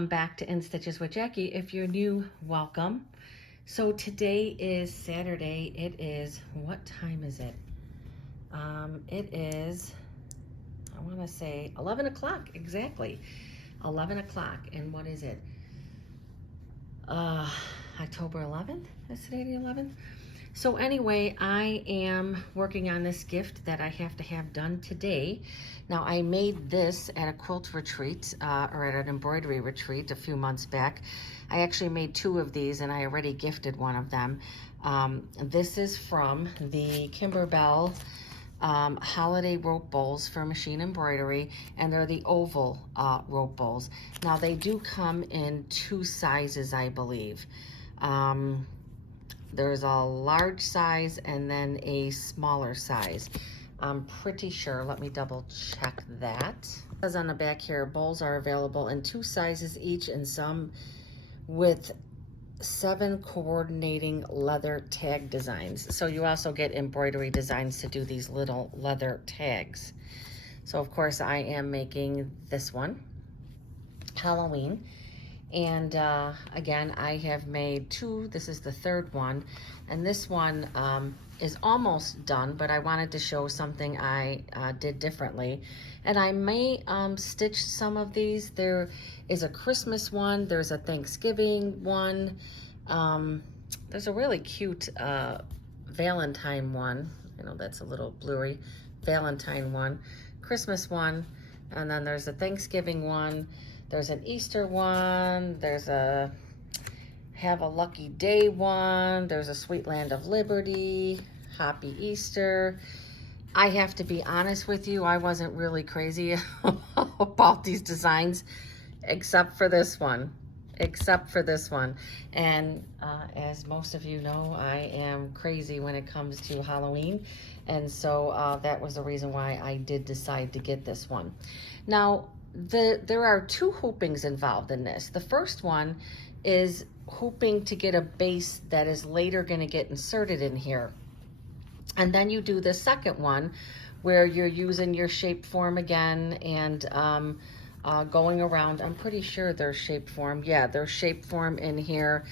welcome back to In Stitches with Jackie. If you're new, welcome. So today is Saturday. It is, what time is it? It is, I want to say 11 o'clock, exactly. 11 o'clock, and what is it? October 11th? Is today the 11th? So anyway, I am working on this gift that I have to have done today. Now, I made this at a quilt retreat, or at an embroidery retreat a few months back. I actually made 2 of these, and I already gifted one of them. This is from the Kimberbell Holiday Rope Bowls for machine embroidery, and they're the oval rope bowls. Now, they do come in 2 sizes, I believe. There's a large size and then a smaller size. I'm pretty sure, let me double check that. It says on the back here, bowls are available in 2 sizes each, and some with 7 coordinating leather tag designs. So you also get embroidery designs to do these little leather tags. So of course I am making this one, Halloween. And again, I have made 2. This is the 3rd one, and this one is almost done, but I wanted to show something I did differently. And I may stitch some of these. There is a Christmas one, there's a Thanksgiving one, there's a really cute Valentine one. I know that's a little blurry. Valentine one, Christmas one, and then there's a Thanksgiving one. There's an Easter one, there's a Have a Lucky Day one, there's a Sweet Land of Liberty, Happy Easter. I have to be honest with you, I wasn't really crazy about these designs, except for this one. And as most of you know, I am crazy when it comes to Halloween. And so that was the reason why I did decide to get this one. Now, there are 2 hoopings involved in this. The first one is hooping to get a base that is later going to get inserted in here. And then you do the second one where you're using your shape form again and going around. I'm pretty sure there's shape form. Yeah, there's shape form in here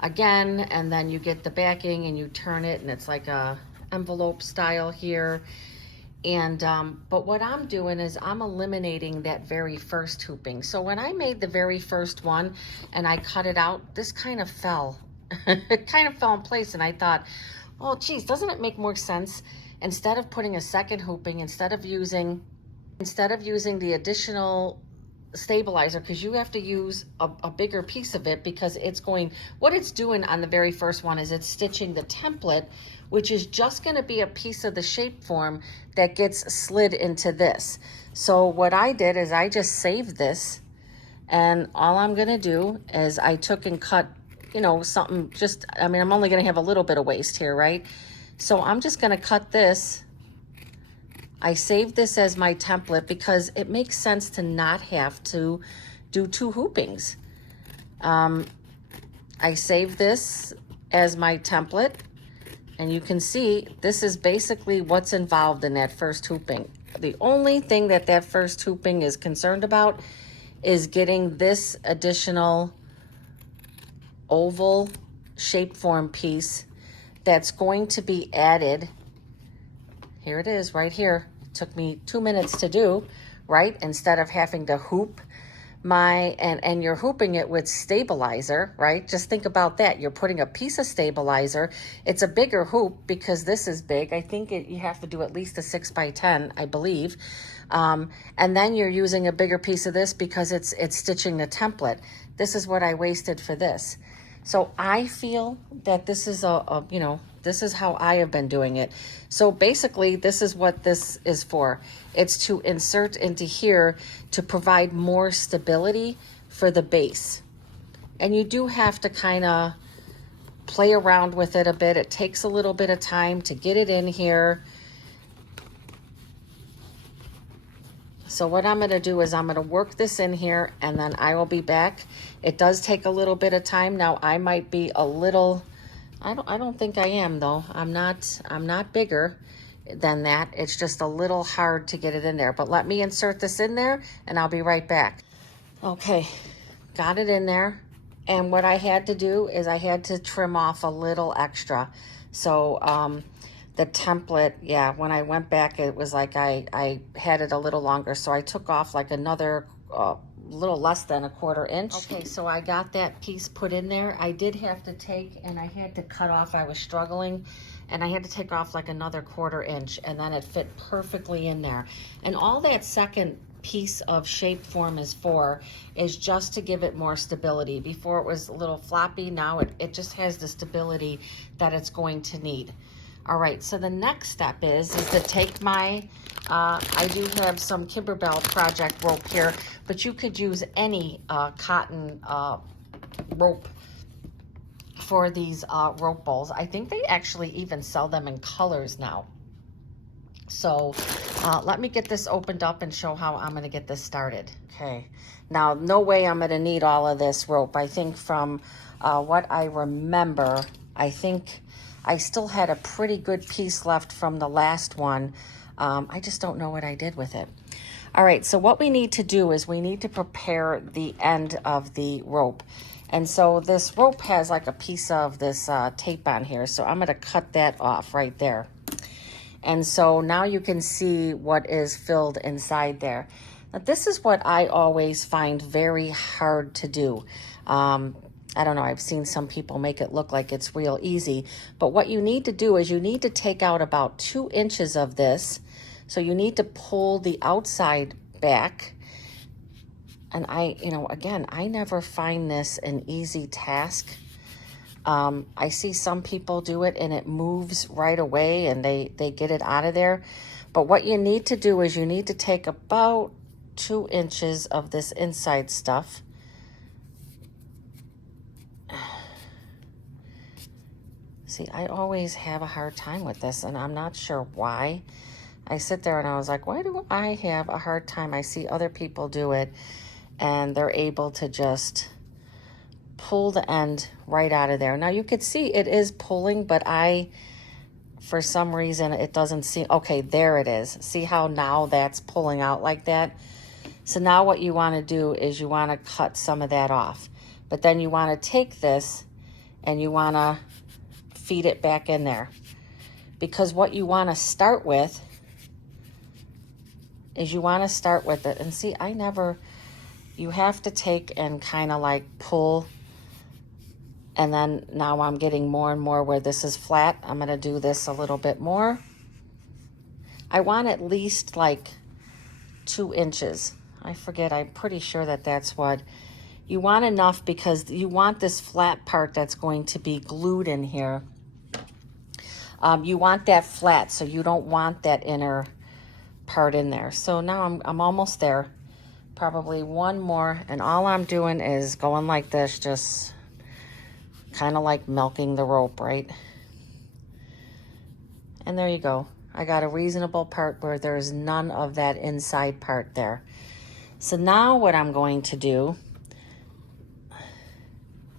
again, and then you get the backing and you turn it, and it's like a envelope style here. And but what I'm doing is I'm eliminating that very first hooping. So when I made the very first one and I cut it out, this kind of fell. It kind of fell in place, and I thought, oh geez, doesn't it make more sense, instead of putting a second hooping, instead of using the additional stabilizer, because you have to use a bigger piece of it, because what it's doing on the very first one is it's stitching the template, which is just going to be a piece of the shape form that gets slid into this. So what I did is I just saved this, and all I'm going to do is I took and cut, you know, something just, I mean, I'm only going to have a little bit of waste here, right? So I'm just going to cut this. I saved this as my template because it makes sense to not have to do 2 hoopings. I saved this as my template, and you can see this is basically what's involved in that first hooping. The only thing that first hooping is concerned about is getting this additional oval shape form piece that's going to be added. Here it is right here. It took me 2 minutes to do, right? Instead of having to hoop and you're hooping it with stabilizer, right? Just think about that. You're putting a piece of stabilizer. It's a bigger hoop because this is big. I think you have to do at least a 6 by 10, I believe. And then you're using a bigger piece of this because it's stitching the template. This is what I wasted for this. So I feel that this is this is how I have been doing it. So basically, this is what this is for. It's to insert into here to provide more stability for the base. And you do have to kind of play around with it a bit. It takes a little bit of time to get it in here. So what I'm going to do is I'm going to work this in here, and then I will be back. It does take a little bit of time. Now I might be a little, I don't think I am though. I'm not bigger than that. It's just a little hard to get it in there. But let me insert this in there and I'll be right back. Okay, got it in there. And what I had to do is I had to trim off a little extra. So the template, yeah, when I went back, it was like I had it a little longer. So I took off like another little less than 1/4 inch. Okay, so I got that piece put in there. I did have to take, and I had to cut off, I was struggling, and I had to take off like another 1/4 inch, and then it fit perfectly in there. And all that second piece of shape form is for is just to give it more stability. Before it was a little floppy, now it just has the stability that it's going to need. All right, so the next step is to take my, I do have some Kimberbell project rope here, but you could use any cotton rope for these rope bowls. I think they actually even sell them in colors now. So let me get this opened up and show how I'm gonna get this started. Okay, now no way I'm gonna need all of this rope. I think from what I remember, I think I still had a pretty good piece left from the last one. I just don't know what I did with it. All right, so what we need to do is we need to prepare the end of the rope. And so this rope has like a piece of this tape on here. So I'm gonna cut that off right there. And so now you can see what is filled inside there. Now this is what I always find very hard to do. I don't know, I've seen some people make it look like it's real easy, but what you need to do is you need to take out about 2 inches of this. So you need to pull the outside back. And again, I never find this an easy task. I see some people do it and it moves right away and they get it out of there. But what you need to do is you need to take about 2 inches of this inside stuff. See, I always have a hard time with this, and I'm not sure why. I sit there and I was like, why do I have a hard time? I see other people do it, and they're able to just pull the end right out of there. Now, you could see it is pulling, but for some reason, it doesn't seem... Okay, there it is. See how now that's pulling out like that? So now what you want to do is you want to cut some of that off. But then you want to take this and you want to feed it back in there, because what you want to start with is you want to start with it. And see, you have to take and kind of like pull, and then now I'm getting more and more where this is flat. I'm going to do this a little bit more. I want at least like 2 inches. I forget, I'm pretty sure that's what you want, enough, because you want this flat part that's going to be glued in here. You want that flat, so you don't want that inner part in there. So now I'm almost there. Probably one more, and all I'm doing is going like this, just kind of like milking the rope, right? And there you go. I got a reasonable part where there's none of that inside part there. So now what I'm going to do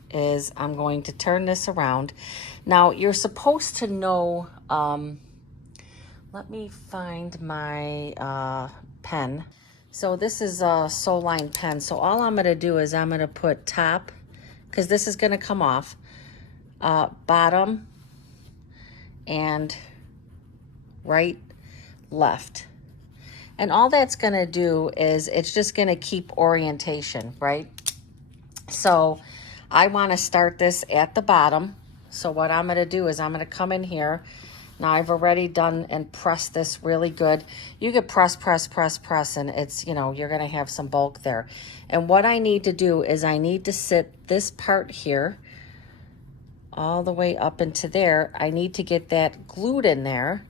is I'm going to turn this around. Now you're supposed to know, let me find my pen. So this is a Soul Line pen. So all I'm gonna do is I'm gonna put top, because this is gonna come off, bottom, and right, left. And all that's gonna do is it's just gonna keep orientation, right? So I want to start this at the bottom. So what I'm going to do is I'm going to come in here. Now I've already done and pressed this really good. You could press, and it's, you're going to have some bulk there. And what I need to do is I need to sit this part here all the way up into there. I need to get that glued in there.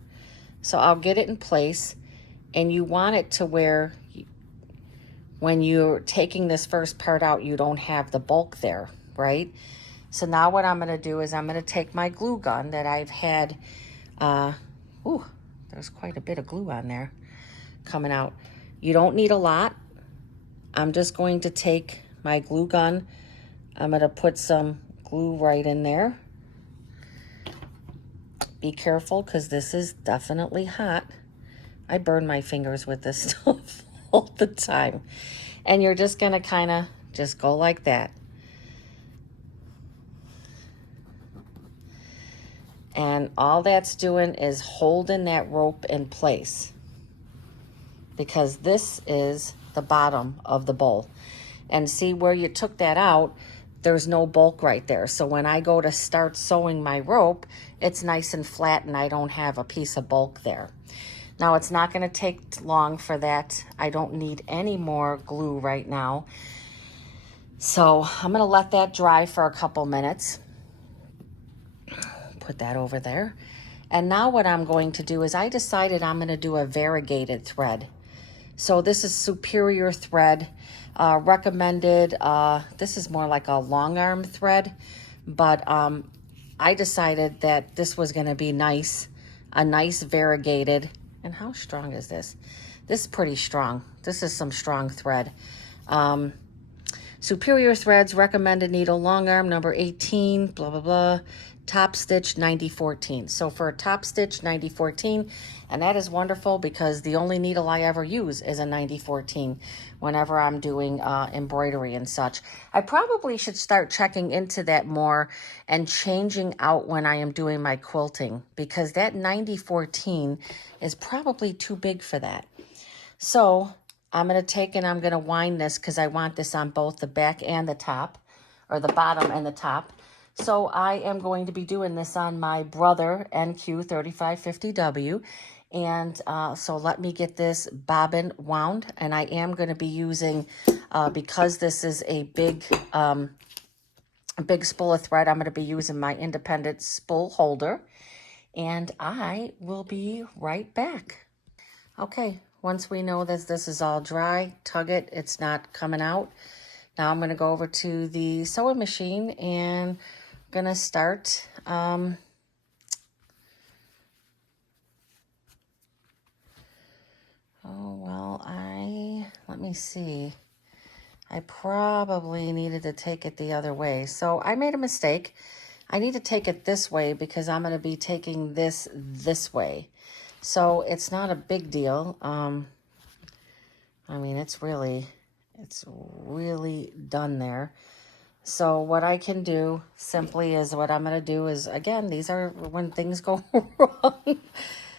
So I'll get it in place. And you want it to where when you're taking this first part out, you don't have the bulk there, right? So now what I'm going to do is I'm going to take my glue gun that I've had. There's quite a bit of glue on there coming out. You don't need a lot. I'm just going to take my glue gun. I'm going to put some glue right in there. Be careful, because this is definitely hot. I burn my fingers with this stuff all the time. And you're just going to kind of Just go like that. And all that's doing is holding that rope in place, because this is the bottom of the bowl. And see where you took that out, there's no bulk right there. So when I go to start sewing my rope, it's nice and flat and I don't have a piece of bulk there. Now it's not going to take long for that. I don't need any more glue right now. So I'm going to let that dry for a couple minutes. Put that over there. And now what I'm going to do is I decided I'm going to do a variegated thread. So this is superior thread, recommended. This is more like a long arm thread, but I decided that this was going to be nice, a nice variegated. And how strong is this? This is pretty strong. This is some strong thread. Superior threads, recommended needle, long arm, number 18, blah, blah, blah. Top stitch 9014. So for a top stitch 9014, and that is wonderful because the only needle I ever use is a 9014 whenever I'm doing embroidery and such. I probably should start checking into that more and changing out when I am doing my quilting, because that 9014 is probably too big for that. So I'm going to take and I'm going to wind this because I want this on both the back and the top, or the bottom and the top. So I am going to be doing this on my Brother NQ3550W. And so let me get this bobbin wound. And I am going to be using, because this is a big spool of thread, I'm going to be using my independent spool holder. And I will be right back. Okay, once we know that this is all dry, tug it, it's not coming out. Now I'm going to go over to the sewing machine and gonna start oh well, let me see, I probably needed to take it the other way, so I made a mistake. I need to take it this way because I'm going to be taking this way, so it's not a big deal. I mean, it's really done there. So what I can do simply is, what I'm going to do is, again, these are when things go wrong.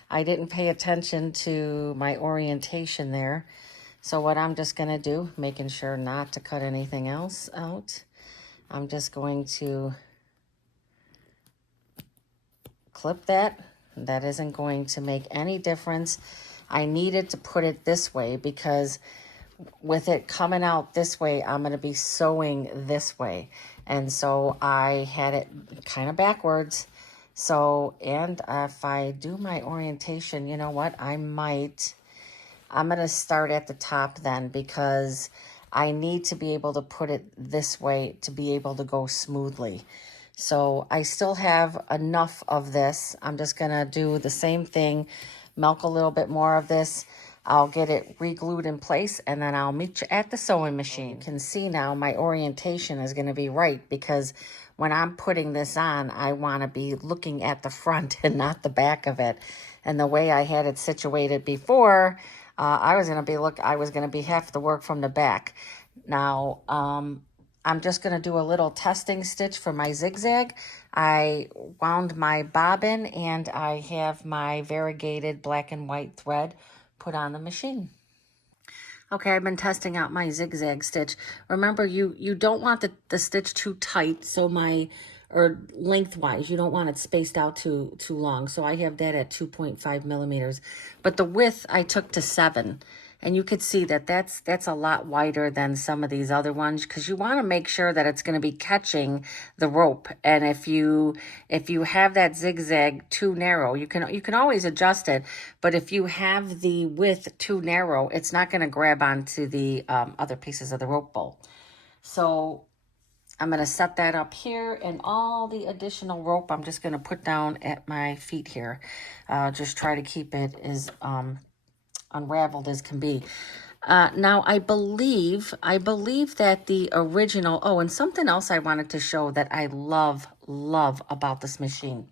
I didn't pay attention to my orientation there. So what I'm just going to do, making sure not to cut anything else out, I'm just going to clip that. That isn't going to make any difference. I needed to put it this way because with it coming out this way, I'm going to be sewing this way. And so I had it kind of backwards. So, and if I do my orientation, you know what, I'm going to start at the top then, because I need to be able to put it this way to be able to go smoothly. So I still have enough of this. I'm just going to do the same thing, milk a little bit more of this. I'll get it re-glued in place, and then I'll meet you at the sewing machine. You can see now my orientation is going to be right, because when I'm putting this on, I want to be looking at the front and not the back of it. And the way I had it situated before, I was going to be half the work from the back. Now, I'm just going to do a little testing stitch for my zigzag. I wound my bobbin, and I have my variegated black and white thread put on the machine. Okay, I've been testing out my zigzag stitch. Remember, you don't want the stitch too tight, so or lengthwise, you don't want it spaced out too long. So I have that at 2.5 millimeters. But the width I took to 7. And you could see that that's a lot wider than some of these other ones, because you want to make sure that it's going to be catching the rope. And if you have that zigzag too narrow, you can always adjust it. But if you have the width too narrow, it's not going to grab onto the other pieces of the rope bowl. So I'm going to set that up here, and all the additional rope I'm just going to put down at my feet here. Just try to keep it as unraveled as can be. Now I believe that the original, and something else I wanted to show that I love about this machine.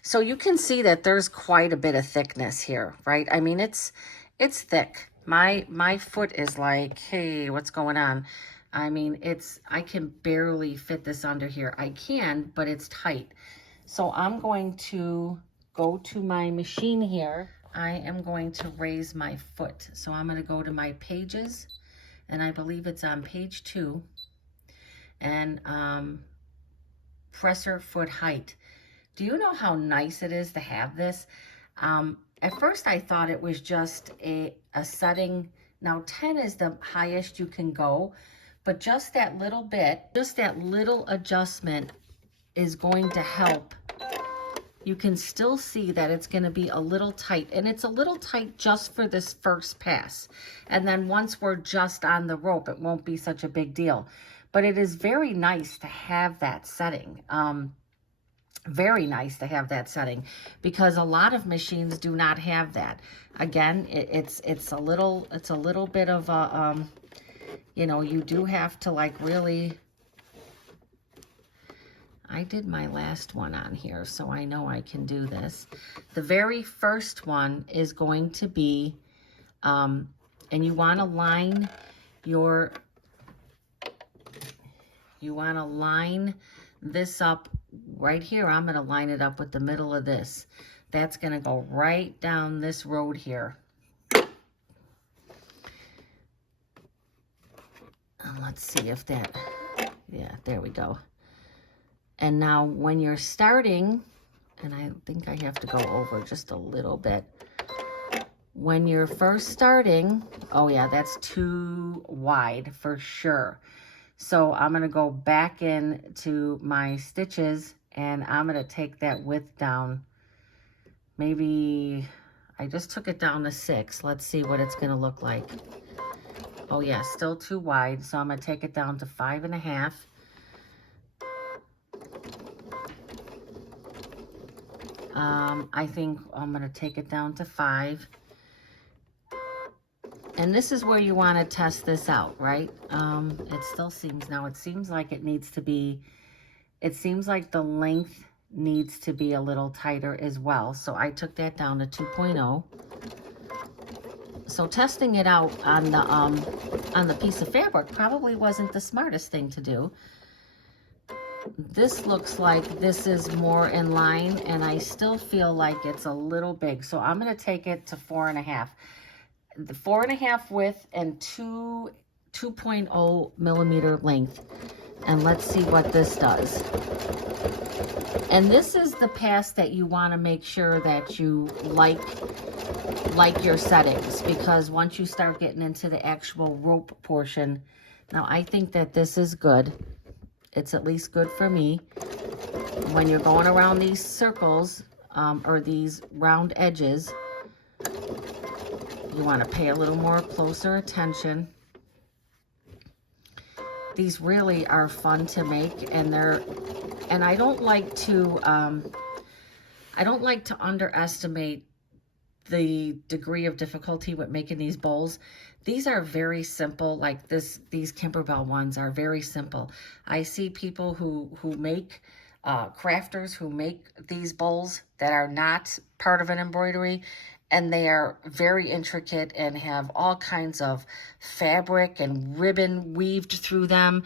So you can see that there's quite a bit of thickness here, right? I mean, it's thick. My foot is like, hey, what's going on? I mean, I can barely fit this under here. I can, but it's tight. So I'm going to go to my machine here. I am going to raise my foot. So I'm going to go to my pages, and I believe it's on page 2. And presser foot height. Do you know how nice it is to have this? At first I thought it was just a setting. Now 10 is the highest you can go, but just that little bit, just that little adjustment is going to help. You can still see that it's going to be a little tight, and it's a little tight just for this first pass. And then once we're just on the rope, it won't be such a big deal. But it is very nice to have that setting. Very nice to have that setting, because a lot of machines do not have that. Again, it's a little bit of a, you know, you do have to like really. I did my last one on here, so I know I can do this. The very first one is going to be, and you want to line your, this up right here. I'm going to line it up with the middle of this. That's going to go right down this road here. And let's see if that, yeah, there we go. And now when you're starting, and I think I have to go over just a little bit. When you're first starting, oh yeah, that's too wide for sure. So I'm going to go back into my stitches, and I'm going to take that width down. Maybe I just took it down to 6. Let's see what it's going to look like. Oh yeah, still too wide. So I'm going to take it down to 5.5. I think I'm going to take it down to 5. And this is where you want to test this out, right? It still seems, now it seems like it needs to be, it seems like the length needs to be a little tighter as well. So I took that down to 2.0. So testing it out on the piece of fabric probably wasn't the smartest thing to do. This looks like this is more in line, and I still feel like it's a little big. So I'm going to take it to 4.5. The 4.5 width and 2.0 millimeter length. And let's see what this does. And this is the pass that you want to make sure that you like your settings, because once you start getting into the actual rope portion, now I think that this is good. It's at least good for me. When you're going around these circles, or these round edges, you want to pay a little more closer attention. These really are fun to make, and I don't like to underestimate the degree of difficulty with making these bowls. These are very simple, like these Kimberbell ones are very simple. I see people who make, crafters who make these bowls that are not part of an embroidery, and they are very intricate and have all kinds of fabric and ribbon weaved through them.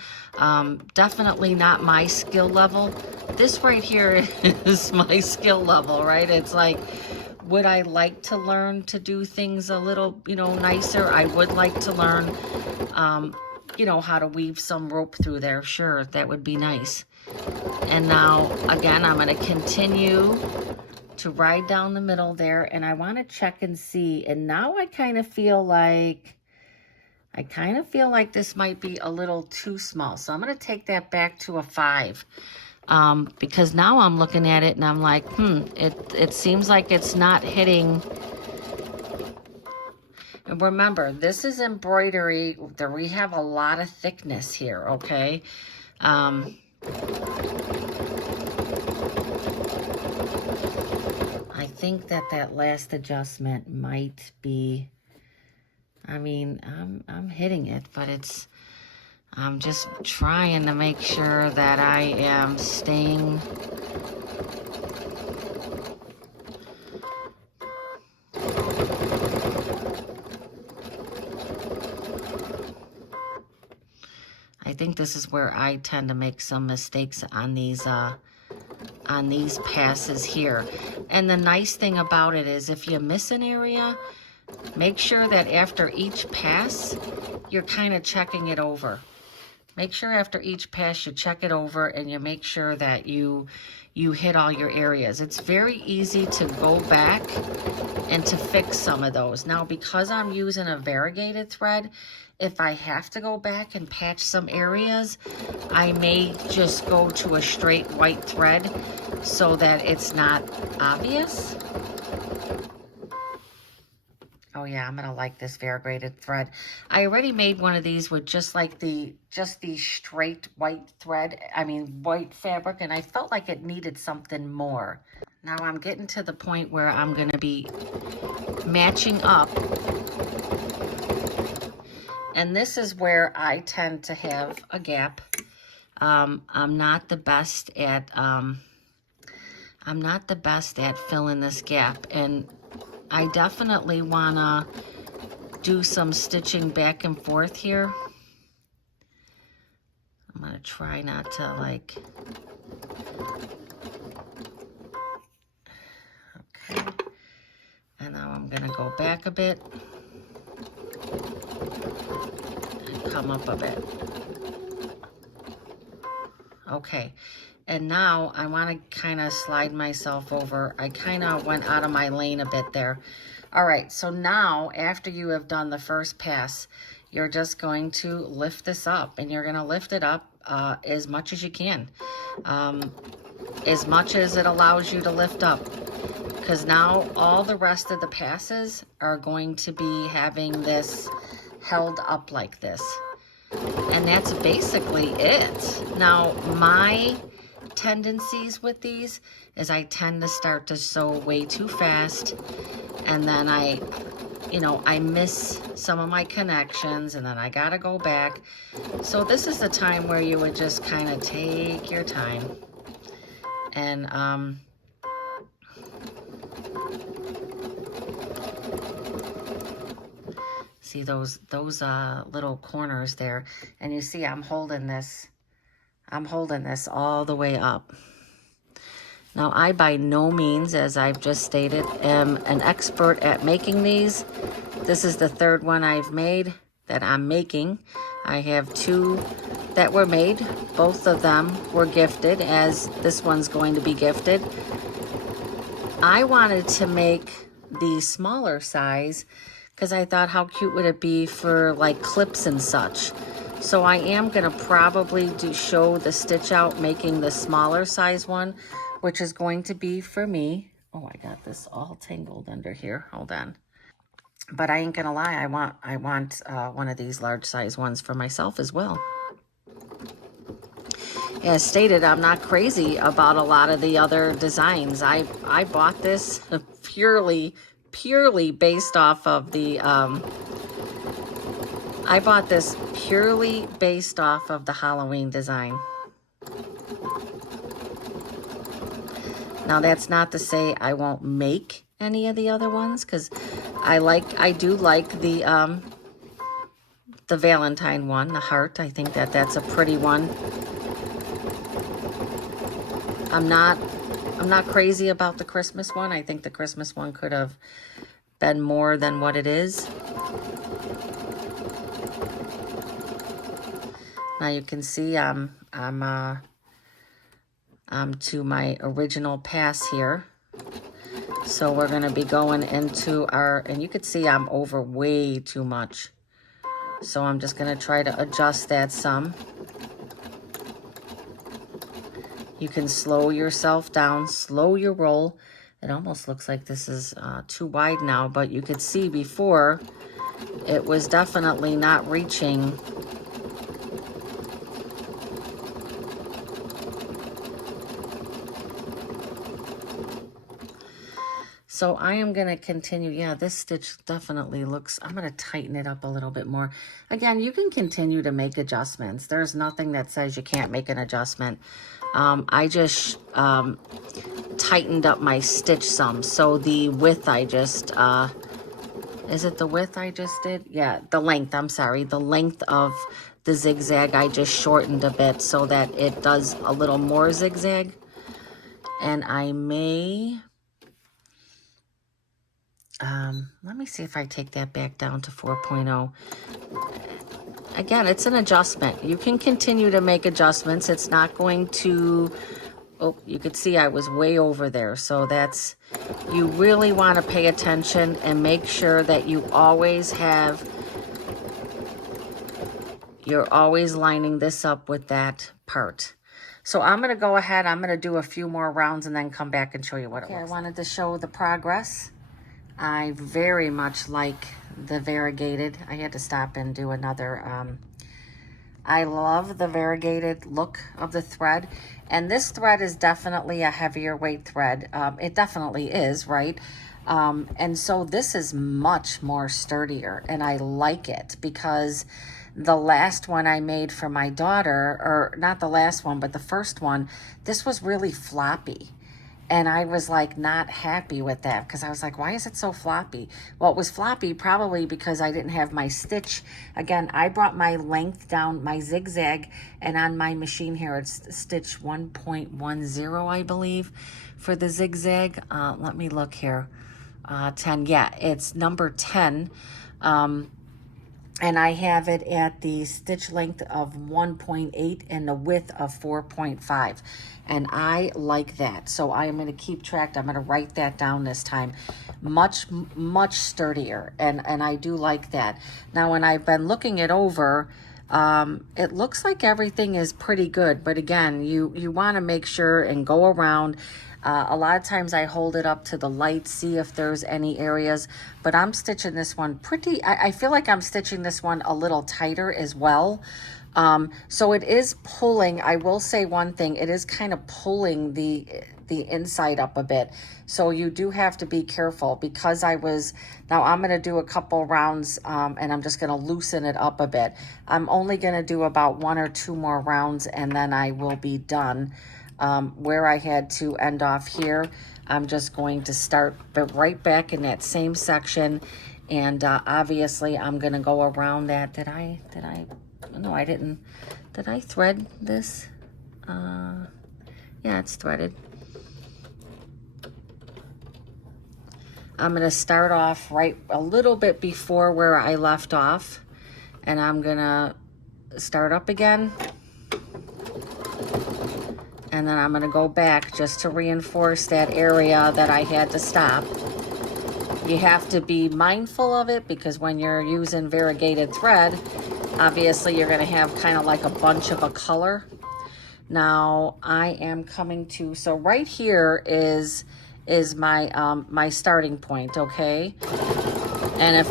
Definitely not my skill level. This right here is my skill level, right? It's like, would I like to learn to do things a little, nicer? I would like to learn, how to weave some rope through there. Sure, that would be nice. And now, again, I'm going to continue to ride down the middle there, and I want to check and see. And now I kind of feel like this might be a little too small. So I'm going to take that back to a 5. Because now I'm looking at it and I'm like, it seems like it's not hitting. And remember, this is embroidery. We have a lot of thickness here, okay? I think that last adjustment might be, I'm hitting it, but I'm just trying to make sure that I am staying. I think this is where I tend to make some mistakes on these passes here. And the nice thing about it is if you miss an area, make sure that after each pass, you're kind of checking it over. Make sure after each pass you check it over and you make sure that you hit all your areas. It's very easy to go back and to fix some of those. Now, because I'm using a variegated thread, if I have to go back and patch some areas, I may just go to a straight white thread so that it's not obvious. Oh yeah, I'm gonna like this variegated thread. I already made one of these with just the straight white thread, white fabric, and I felt like it needed something more. Now I'm getting to the point where I'm gonna be matching up. And this is where I tend to have a gap. I'm not the best at filling this gap, and I definitely wanna do some stitching back and forth here. I'm gonna try not to like, okay. And now I'm gonna go back a bit and come up a bit. Okay. And now I want to kind of slide myself over. I kind of went out of my lane a bit there. All right, so now after you have done the first pass, you're just going to lift this up, and you're going to lift it up as much as you can, as much as it allows you to lift up, because now all the rest of the passes are going to be having this held up like this. And that's basically it. Now, my tendencies with these is I tend to start to sew way too fast, and then I miss some of my connections, and then I gotta go back. So this is the time where you would just kind of take your time and see those little corners there, and you see I'm holding this all the way up. Now, I by no means, as I've just stated, am an expert at making these. This is the third one I've made that I'm making. I have two that were made. Both of them were gifted, as this one's going to be gifted. I wanted to make the smaller size because I thought, how cute would it be for like clips and such. So I am going to probably show the stitch out making the smaller size one, which is going to be for me. Oh, I got this all tangled under here. Hold on. But I ain't going to lie. I want one of these large size ones for myself as well. As stated, I'm not crazy about a lot of the other designs. I bought this purely based off of the I bought this purely based off of the Halloween design. Now, that's not to say I won't make any of the other ones, because I do like the Valentine one, the heart. I think that's a pretty one. I'm not crazy about the Christmas one. I think the Christmas one could have been more than what it is. Now you can see I'm to my original pass here. So we're going to be going into our, and you can see I'm over way too much. So I'm just going to try to adjust that some. You can slow yourself down, slow your roll. It almost looks like this is too wide now, but you could see before it was definitely not reaching. So I am going to continue. Yeah, this stitch definitely looks, I'm going to tighten it up a little bit more. Again, you can continue to make adjustments. There's nothing that says you can't make an adjustment. I just tightened up my stitch some. So the width I just, is it the width I just did? Yeah, the length, I'm sorry. The length of the zigzag, I just shortened a bit so that it does a little more zigzag. And I may, let me see if I take that back down to 4.0. Again, it's an adjustment. You can continue to make adjustments. It's not going to, oh, you could see I was way over there. So that's, you really want to pay attention and make sure that you always have, you're always lining this up with that part. So I'm going to go ahead, I'm going to do a few more rounds and then come back and show you what it looks like. I wanted to show the progress. I very much like the variegated. I had to stop and do another, I love the variegated look of the thread. And this thread is definitely a heavier weight thread. It definitely is, right? And so this is much more sturdier, and I like it because the last one I made for my daughter, or not the last one, but the first one, this was really floppy. And I was like not happy with that because I was like, why is it so floppy? Well, it was floppy probably because I didn't have my stitch. Again, I brought my length down, my zigzag, and on my machine here, it's stitch 1.10, I believe, for the zigzag. Let me look here. 10, yeah, it's number 10. And I have it at the stitch length of 1.8 and the width of 4.5. And I like that. So I am going to keep track. I'm going to write that down this time. Much sturdier. And I do like that. Now, when I've been looking it over, it looks like everything is pretty good. But again, you want to make sure and go around. A lot of times I hold it up to the light, see if there's any areas, but I'm stitching this one pretty, I feel like I'm stitching this one a little tighter as well. So it is pulling, I will say one thing, it is kind of pulling the inside up a bit. So you do have to be careful because now I'm going to do a couple rounds and I'm just going to loosen it up a bit. I'm only going to do about 1 or 2 more rounds and then I will be done. Where I had to end off here, I'm just going to start right back in that same section. And obviously I'm going to go around that. No, I didn't. Did I thread this? Yeah, it's threaded. I'm going to start off right a little bit before where I left off. And I'm going to start up again. And then I'm going to go back just to reinforce that area that I had to stop. You have to be mindful of it because when you're using variegated thread, obviously you're going to have kind of like a bunch of a color. Now I am coming to, so right here is my my starting point, okay? And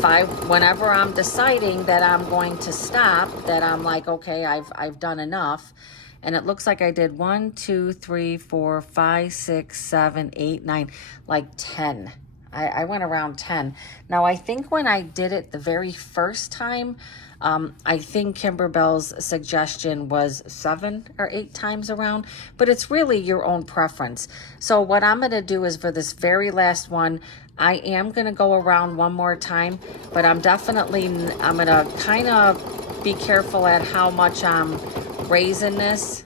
whenever I'm deciding that I'm going to stop, that I'm like, okay, I've done enough. And it looks like I did 1, 2, 3, 4, 5, 6, 7, 8, 9, like 10. I went around 10. Now, I think when I did it the very first time, I think Kimberbell's suggestion was 7 or 8 times around, but it's really your own preference. So what I'm going to do is for this very last one, I am going to go around one more time, but I'm going to kind of be careful at how much I'm raising this.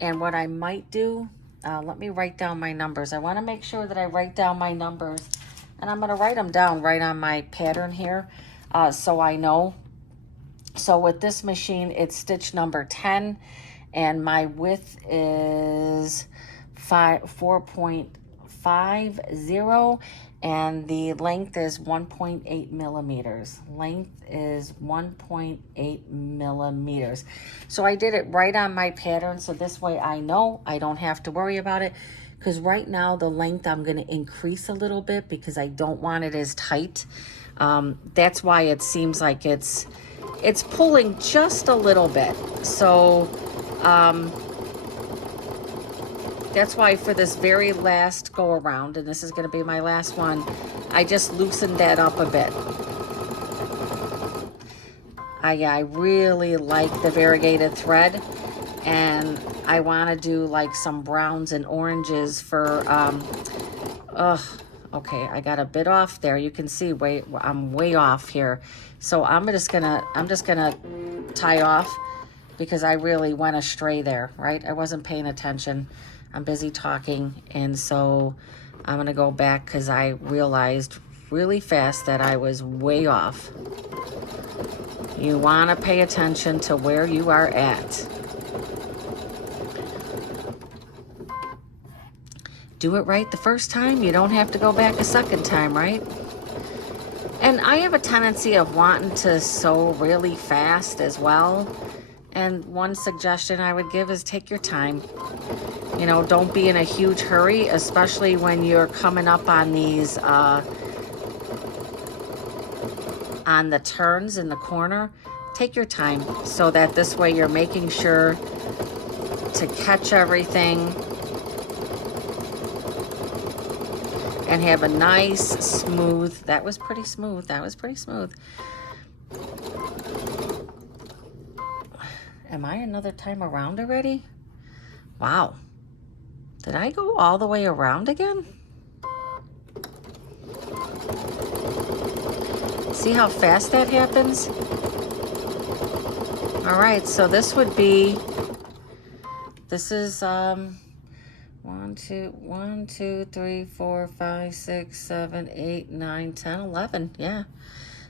And what I might do, let me write down my numbers. I want to make sure that I write down my numbers, and I'm going to write them down right on my pattern here so I know. So with this machine, it's stitch number 10, and my width is 4.50, and the length is 1.8 millimeters. Length is 1.8 millimeters. So I did it right on my pattern, so this way I know I don't have to worry about it. Because right now the length I'm going to increase a little bit because I don't want it as tight. That's why it seems like it's pulling just a little bit. So that's why for this very last go around, and this is going to be my last one, I just loosened that up a bit. I really like the variegated thread, and I want to do like some browns and oranges for, okay, I got a bit off there. You can see I'm way off here. So I'm just gonna tie off because I really went astray there, right? I wasn't paying attention. I'm busy talking, and so I'm gonna go back because I realized really fast that I was way off. You wanna pay attention to where you are at. Do it right the first time. You don't have to go back a second time, right? And I have a tendency of wanting to sew really fast as well. And one suggestion I would give is take your time. You know, don't be in a huge hurry, especially when you're coming up on these, on the turns in the corner. Take your time so that this way you're making sure to catch everything and have a nice, smooth, that was pretty smooth, that was pretty smooth. Am I another time around already? Wow. Did I go all the way around again? See how fast that happens? All right, so this would be, this is, 1, 2, 3, 4, 5, 6, 7, 8, 9, 10, 11. Yeah.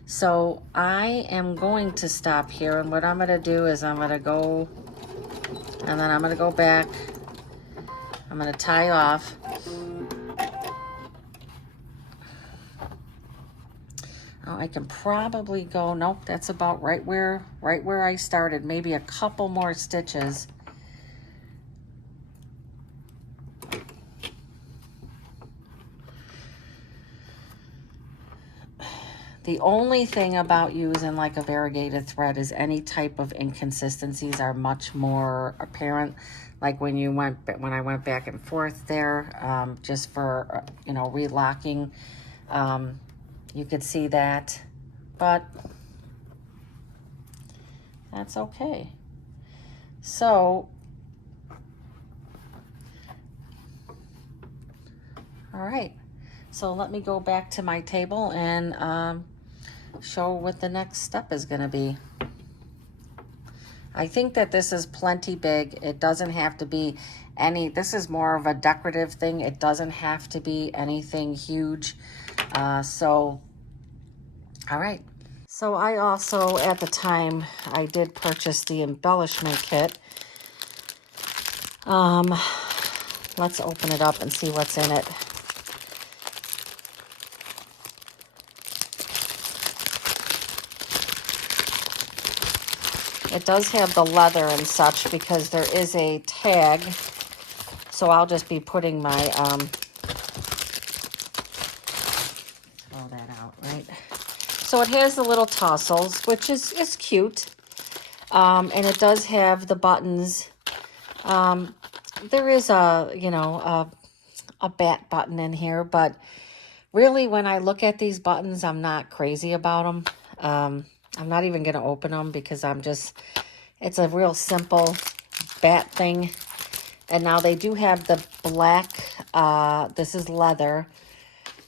So I am going to stop here, and what I'm going to do is I'm going to go, and then I'm going to go back. I'm going to tie off. Oh, I can probably go, nope, that's about right where I started. Maybe a couple more stitches. The only thing about using like a variegated thread is any type of inconsistencies are much more apparent. Like when I went back and forth there, just for, you know, relocking, you could see that, but that's okay. So, all right. So let me go back to my table and show what the next step is going to be. I think that this is plenty big. It doesn't have to be this is more of a decorative thing. It doesn't have to be anything huge. So, all right. So I also, at the time, I did purchase the embellishment kit. Let's open it up and see what's in it. It does have the leather and such because there is a tag. So I'll just be putting my, throw that out, right? So it has the little tassels, which is cute. And it does have the buttons. There is a bat button in here, but really when I look at these buttons, I'm not crazy about them. I'm not even going to open them because it's a real simple bat thing. And now they do have the black, this is leather.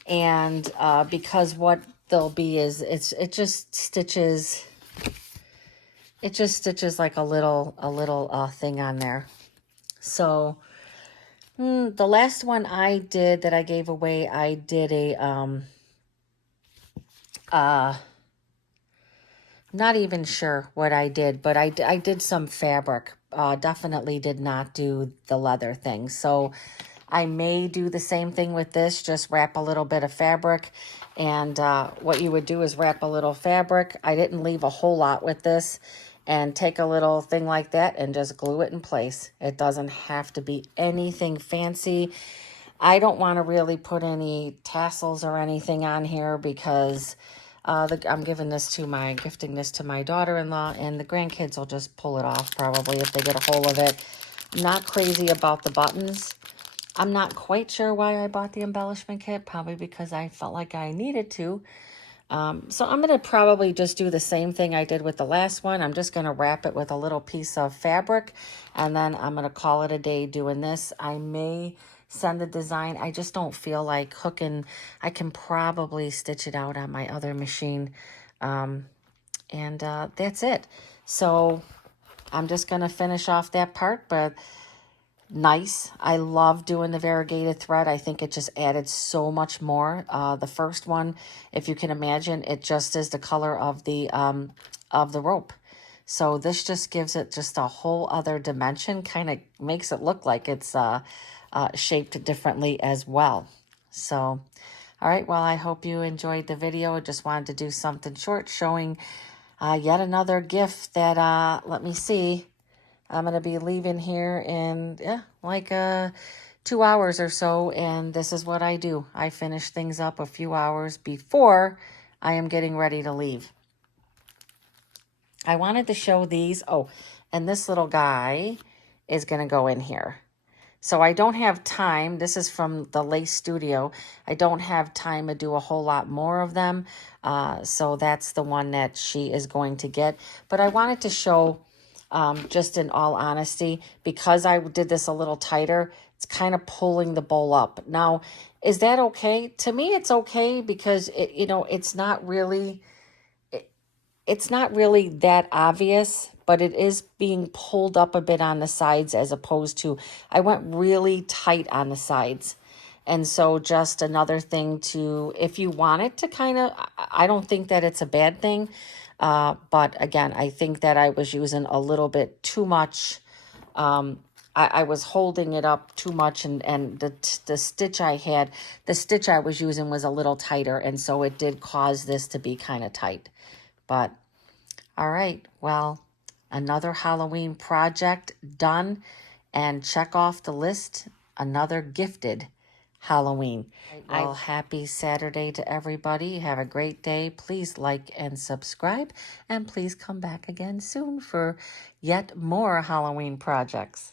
And because what they'll be is, it just stitches like a little thing on there. So the last one I did that I gave away, I did a, not even sure what I did, but I did some fabric. Definitely did not do the leather thing. So I may do the same thing with this, just wrap a little bit of fabric. And what you would do is wrap a little fabric. I didn't leave a whole lot with this. And take a little thing like that and just glue it in place. It doesn't have to be anything fancy. I don't want to really put any tassels or anything on here because I'm gifting this to my daughter-in-law, and the grandkids will just pull it off probably if they get a hold of it. I'm not crazy about the buttons. I'm not quite sure why I bought the embellishment kit, probably because I felt like I needed to. So I'm going to probably just do the same thing I did with the last one. I'm just going to wrap it with a little piece of fabric, and then I'm going to call it a day doing this. I may send the design. I just don't feel like hooking. I can probably stitch it out on my other machine. And that's it. So I'm just going to finish off that part, but nice. I love doing the variegated thread. I think it just added so much more. The first one, if you can imagine, it just is the color of the rope. So this just gives it just a whole other dimension, kind of makes it look like it's shaped differently as well. So, all right, well, I hope you enjoyed the video. I just wanted to do something short showing yet another gift that, let me see, I'm going to be leaving here in, like 2 hours or so, and this is what I do. I finish things up a few hours before I am getting ready to leave. I wanted to show these. Oh, and this little guy is going to go in here. So I don't have time. This is from the Lace Studio. I don't have time to do a whole lot more of them. So that's the one that she is going to get. But I wanted to show, just in all honesty, because I did this a little tighter, it's kind of pulling the bowl up. Now, is that okay? To me, it's okay because, it's not really that obvious, but it is being pulled up a bit on the sides as opposed to, I went really tight on the sides. And so just another thing to, if you want it to kind of, I don't think that it's a bad thing. But again, I think that I was using a little bit too much. I was holding it up too much, and the stitch I was using was a little tighter. And so it did cause this to be kind of tight. But all right, well, another Halloween project done, and check off the list, another gifted Halloween. Well, happy Saturday to everybody. Have a great day. Please like and subscribe, and please come back again soon for yet more Halloween projects.